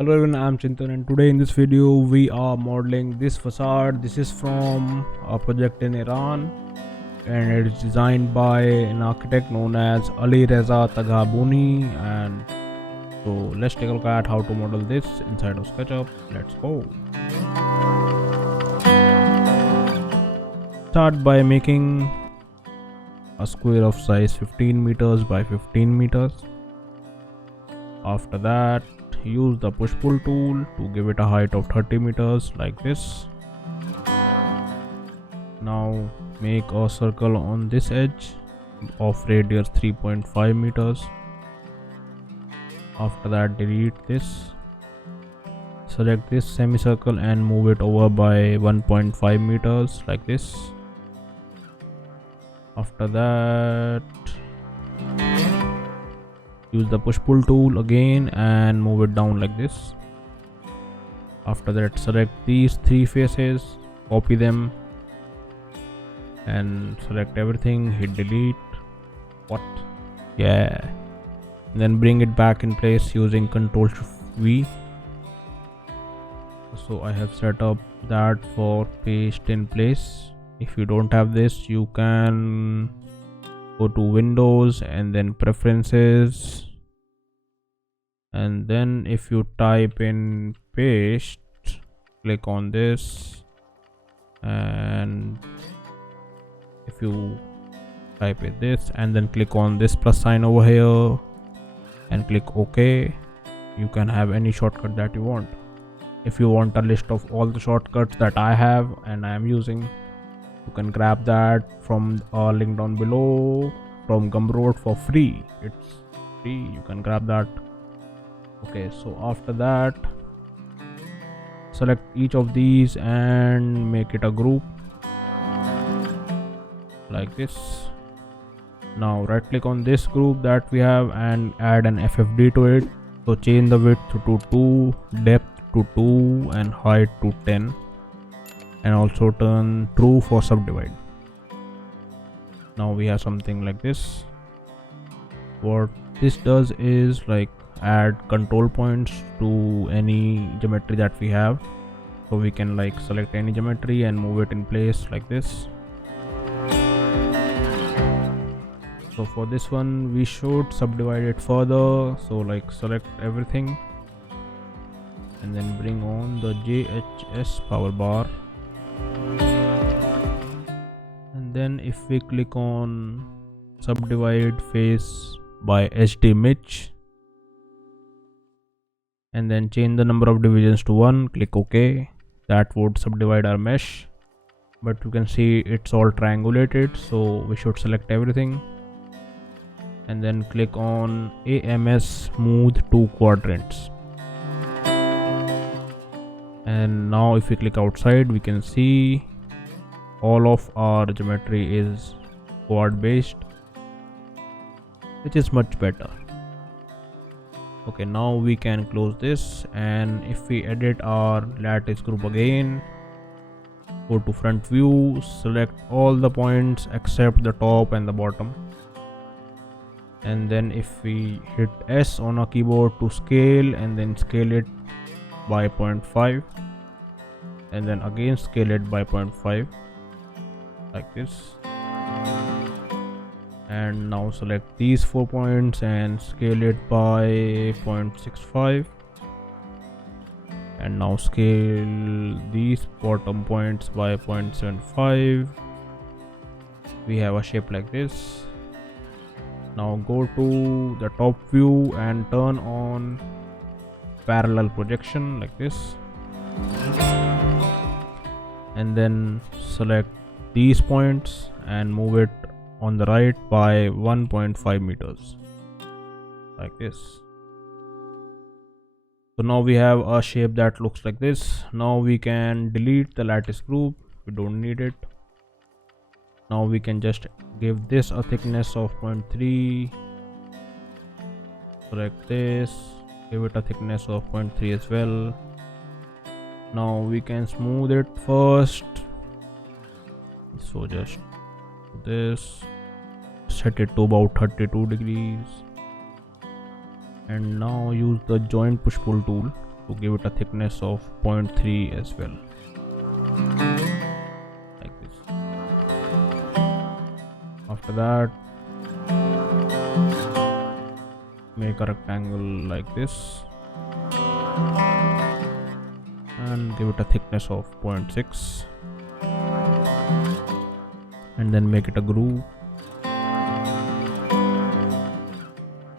Hello everyone, I'm Chintan and today in this video we are modeling this facade. This is from a project in Iran and it is designed by an architect known as Alireza Taghaboni. And so let's take a look at how to model this inside of SketchUp. Let's go. Start by making a square of size 15 meters by 15 meters. After that, use the push pull tool to give it a height of 30 meters like this. Now make a circle on this edge of radius 3.5 meters. After that, delete this. Select this semicircle and move it over by 1.5 meters like this. After that, use the push pull tool again and move it down like this. After that, select these three faces, copy them and select everything, hit delete. What? Yeah. Then bring it back in place using Ctrl+V. So I have set up that for paste in place. If you don't have this, you can go to Windows and then Preferences, and then if you type in paste, click on this, and if you type in this and then click on this plus sign over here and click OK, you can have any shortcut that you want. If you want a list of all the shortcuts that I have and I am using, you can grab that from a link down below from Gumroad for free. It's free, you can grab that. Okay, so after that, select each of these and make it a group like this. Now right click on this group that we have and add an FFD to it. So change the width to 2, depth to 2 and height to 10, and also turn true for subdivide. Now we have something like this. What this does is like add control points to any geometry that we have, so we can like select any geometry and move it in place like this. So for this one we should subdivide it further, so like select everything and then bring on the JHS power bar. And then if we click on subdivide face by HD Mitch and then change the number of divisions to 1, click OK. That would subdivide our mesh, but you can see it's all triangulated, so we should select everything and then click on AMS smooth 2 quadrants. And now if we click outside, we can see all of our geometry is quad based, which is much better. Okay, now we can close this, and if we edit our lattice group again, go to front view, select all the points except the top and the bottom, and then if we hit S on our keyboard to scale and then scale it by 0.5 and then again scale it by 0.5 like this, and now select these 4 points and scale it by 0.65 and now scale these bottom points by 0.75. We have a shape like this. Now go to the top view and turn on parallel projection like this, and then select these points and move it on the right by 1.5 meters like this. So now we have a shape that looks like this. Now we can delete the lattice group, we don't need it. Now we can just give this a thickness of 0.3, select this, give it a thickness of 0.3 as well. Now we can smooth it first, so just do this, set it to about 32 degrees, and now use the joint push pull tool to give it a thickness of 0.3 as well, like this. After that, make a rectangle like this and give it a thickness of 0.6, and then make it a groove.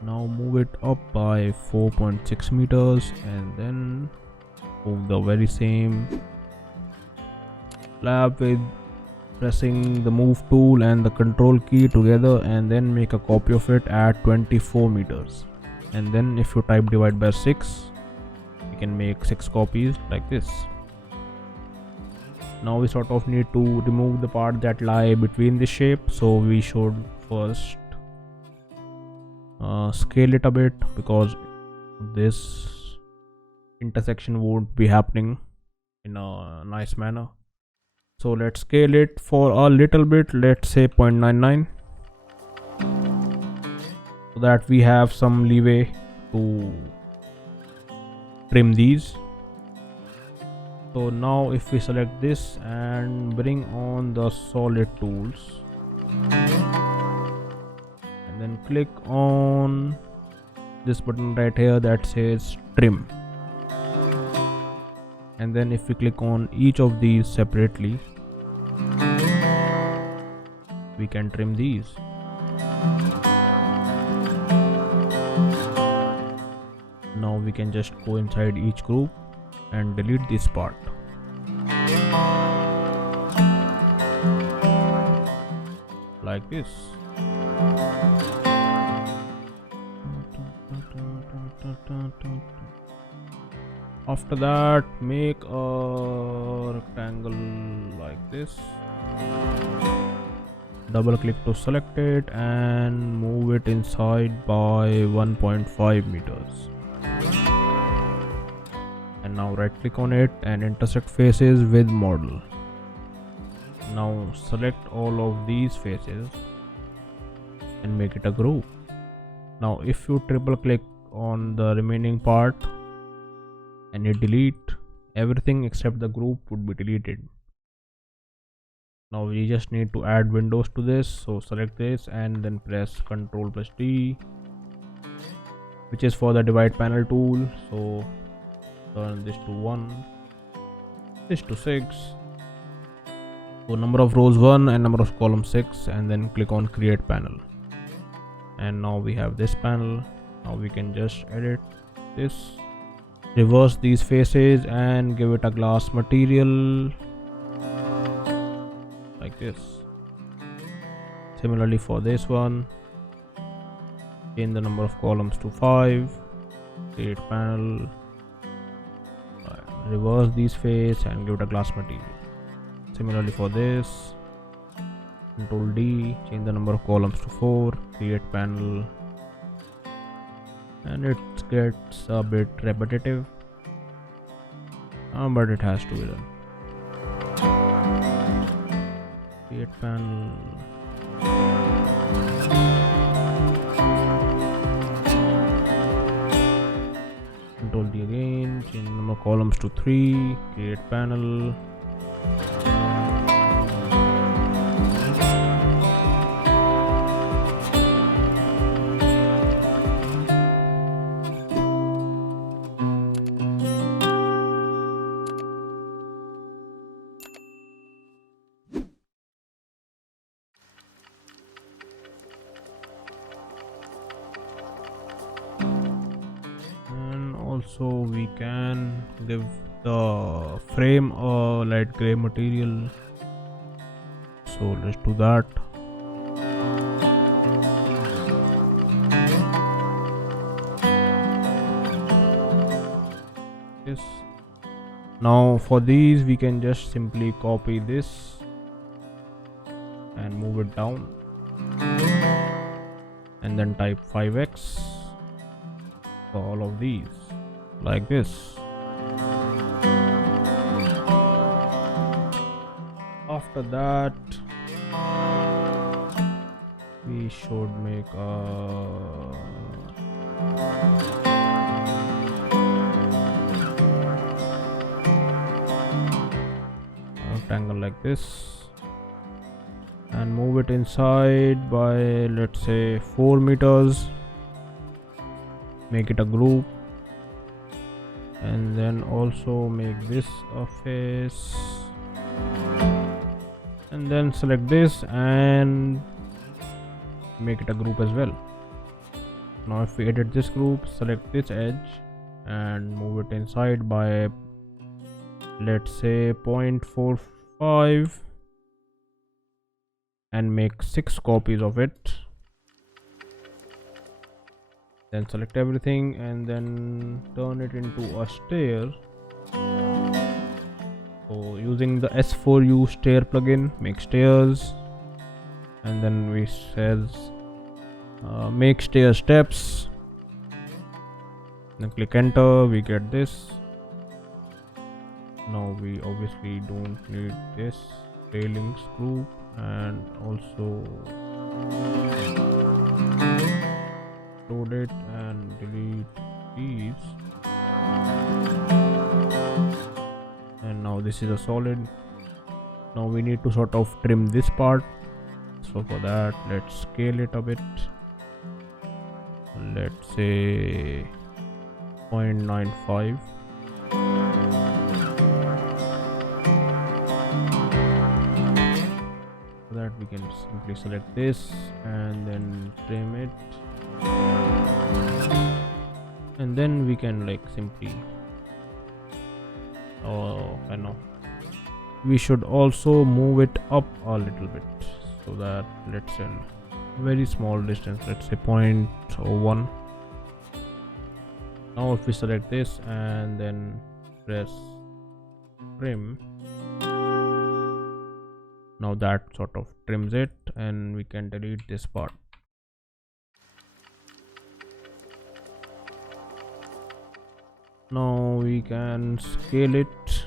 Now move it up by 4.6 meters and then move the very same slab with pressing the move tool and the control key together, and then make a copy of it at 24 meters. And then if you type divide by 6, you can make 6 copies like this. Now we sort of need to remove the part that lie between the shape, so we should first scale it a bit, because this intersection won't be happening in a nice manner. So let's scale it for a little bit, let's say 0.99, so that we have some leeway to trim these. So now if we select this and bring on the solid tools and then click on this button right here that says trim, and then if we click on each of these separately, we can trim these. Now we can just go inside each group and delete this part. Like this. After that, make a rectangle like this. Double click to select it and move it inside by 1.5 meters. And now right click on it and intersect faces with model. Now select all of these faces and make it a group. Now if you triple click on the remaining part and you delete, everything except the group would be deleted. Now we just need to add windows to this, so select this and then press Ctrl plus D, which is for the divide panel tool. So turn this to 1, this to 6, so number of rows 1 and number of columns 6, and then click on create panel. And now we have this panel. Now we can just edit this, reverse these faces and give it a glass material like this. Similarly for this one, change the number of columns to 5, create panel, reverse these faces and give it a glass material. Similarly for this, Ctrl D, change the number of columns to 4, create panel, and it gets a bit repetitive, but it has to be done. Create panel, Ctrl D again, change the number of columns to 3, create panel, also we can give the frame a light gray material, so let's do that. Yes. Now for these we can just simply copy this and move it down and then type 5x for all of these like this. After that we should make a rectangle like this and move it inside by, let's say, 4 meters. Make it a group, and then also make this a face, and then select this and make it a group as well. Now if we edit this group, select this edge and move it inside by, let's say, 0.45 and make 6 copies of it. Then select everything and then turn it into a stair. So using the S4U stair plugin, make stairs, and then we says make stair steps. Then click enter, we get this. Now we obviously don't need this railings group, and also load it and delete these. And now this is a solid. Now we need to sort of trim this part. So for that, let's scale it a bit. Let's say 0.95. For that, we can simply select this and then trim it. And then we can like simply, I know we should also move it up a little bit, so that, let's say, very small distance, let's say 0.01. Now if we select this and then press trim, now that sort of trims it, and we can delete this part. Now we can scale it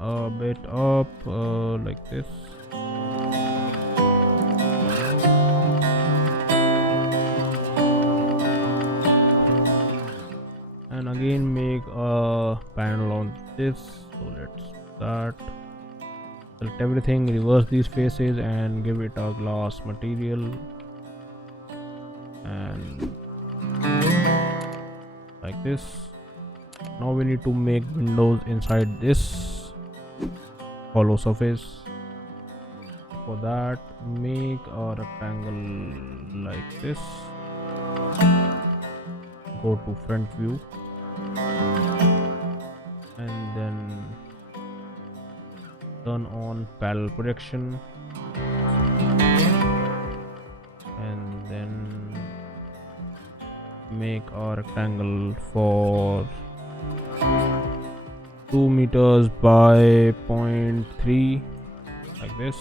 a bit up, like this. And again make a panel on this. So let's start. Select everything, reverse these faces and give it a glass material, and like this. Now we need to make windows inside this hollow surface. For that, make a rectangle like this. Go to front view and then turn on parallel projection, and then make a rectangle for 2 meters by 0.3 like this.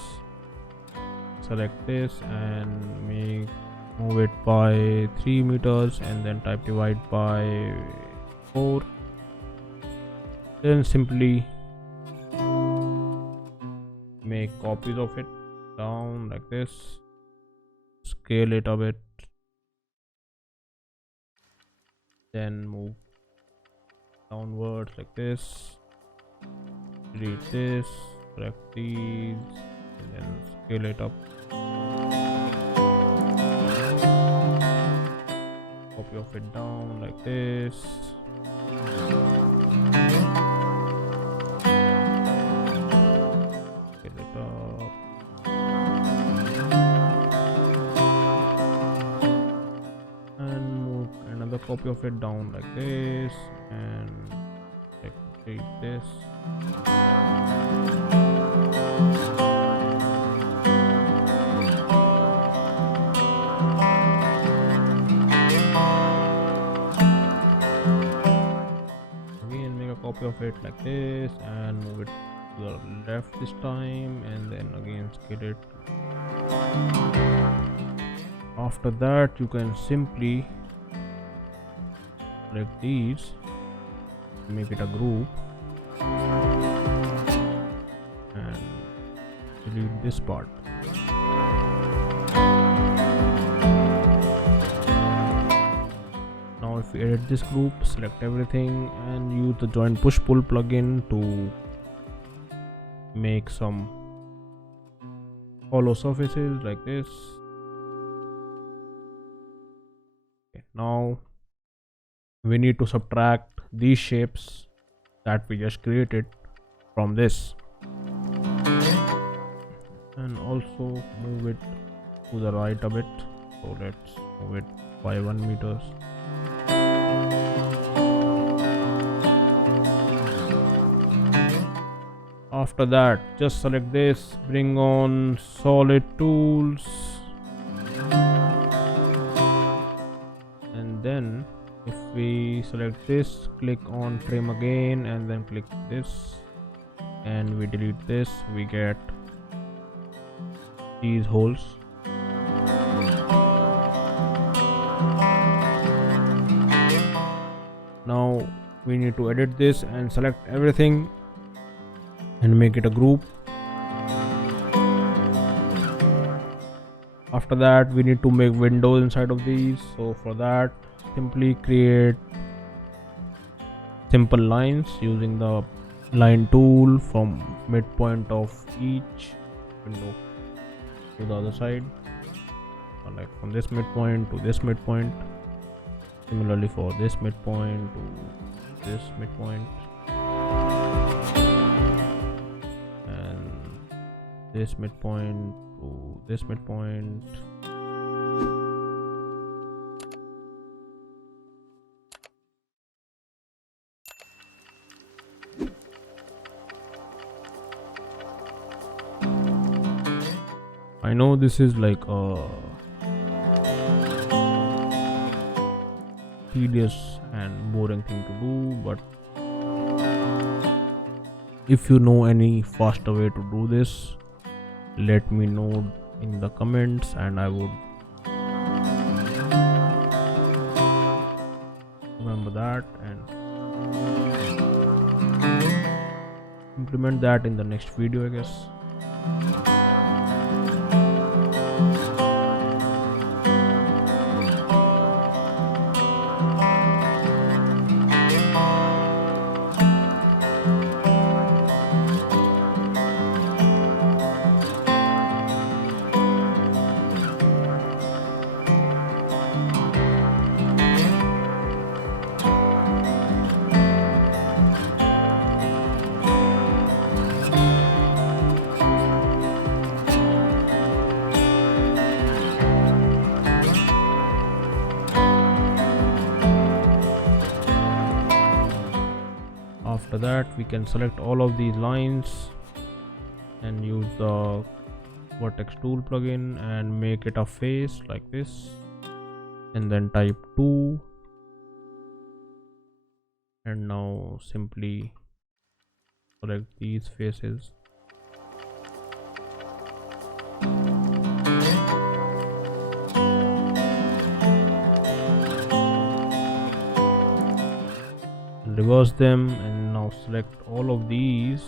Select this and move it by 3 meters and then type divide by 4. Then simply make copies of it down like this. Scale it a bit, then move downwards like this. Delete this, select these, and then scale it up. Copy of it down like this. Scale it up. And move another copy of it down like this, and take this. Again, make a copy of it like this and move it to the left this time, and then again scale it. After that, you can simply select these, make it a group, and delete this part. Now if we edit this group, select everything and use the join push pull plugin to make some hollow surfaces like this. Okay, now we need to subtract these shapes that we just created from this, and also move it to the right a bit. So let's move it by 1 meters. After that, just select this, bring on solid tools, and then if we select this, click on trim again, and then click this, and we delete this, we get these holes. Now we need to edit this and select everything and make it a group. After that, we need to make windows inside of these. So for that, simply create simple lines using the line tool from midpoint of each window to the other side, like from this midpoint to this midpoint. Similarly for this midpoint to this midpoint, and this midpoint to this midpoint. I know this is like a tedious and boring thing to do, but if you know any faster way to do this, let me know in the comments, and I would remember that and implement that in the next video, I guess. After that, we can select all of these lines and use the vertex tool plugin and make it a face like this, and then type 2, and now simply select these faces. Reverse them, and now select all of these,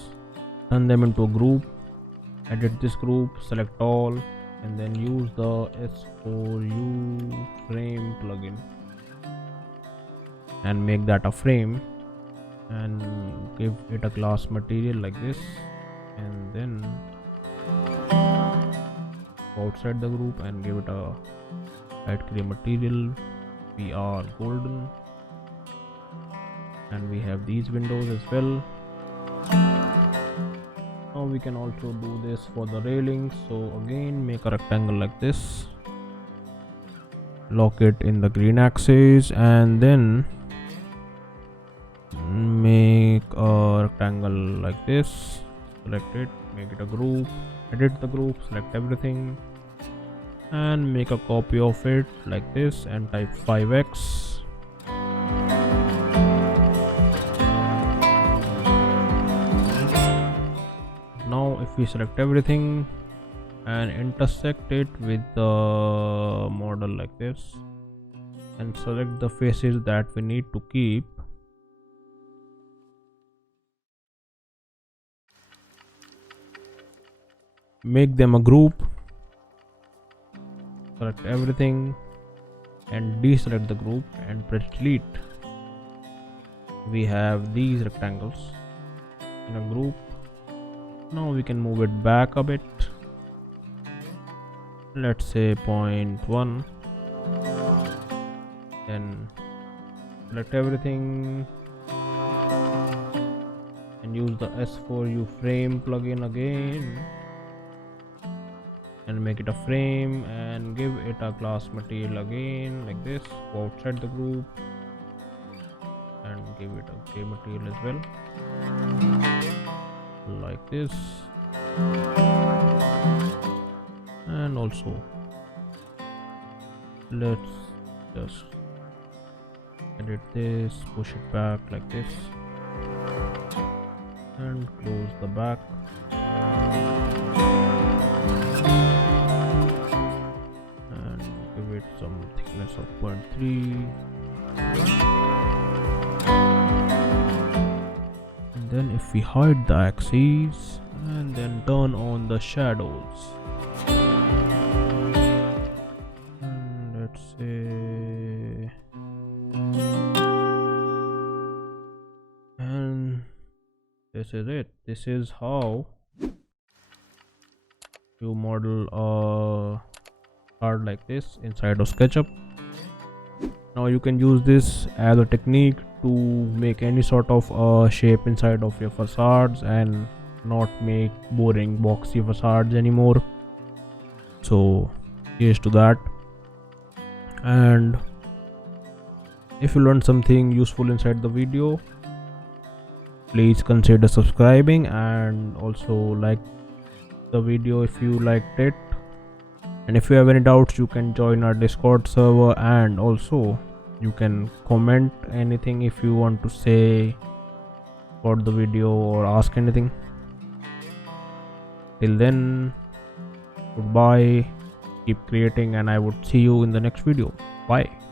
turn them into a group, edit this group, select all, and then use the S4U frame plugin and make that a frame, and give it a glass material like this, and then go outside the group and give it a light gray material. We are golden, and we have these windows as well. Now we can also do this for the railings. So again, make a rectangle like this, lock it in the green axis, and then make a rectangle like this, select it, make it a group, edit the group, select everything, and make a copy of it like this and type 5x. Now if we select everything and intersect it with the model like this, and select the faces that we need to keep, make them a group, select everything and deselect the group and press delete. We have these rectangles in a group. Now we can move it back a bit let's say 0.1. Then select everything and use the S4U frame plugin again and make it a frame and give it a class material again like this. Go outside the group and give it a gray material as well like this. And also let's just edit this, push it back like this and close the back. And give it some thickness of 0.3. And then if we hide the axes and then turn on the shadows, and let's say, and this is it. This is how you model a card like this inside of SketchUp. Now you can use this as a technique to make any sort of shape inside of your facades and not make boring boxy facades anymore. So here's to that. And if you learned something useful inside the video, please consider subscribing and also like the video if you liked it. And if you have any doubts, you can join our Discord server, and also you can comment anything if you want to say about the video or ask anything. Till then, goodbye, keep creating, and I would see you in the next video. Bye.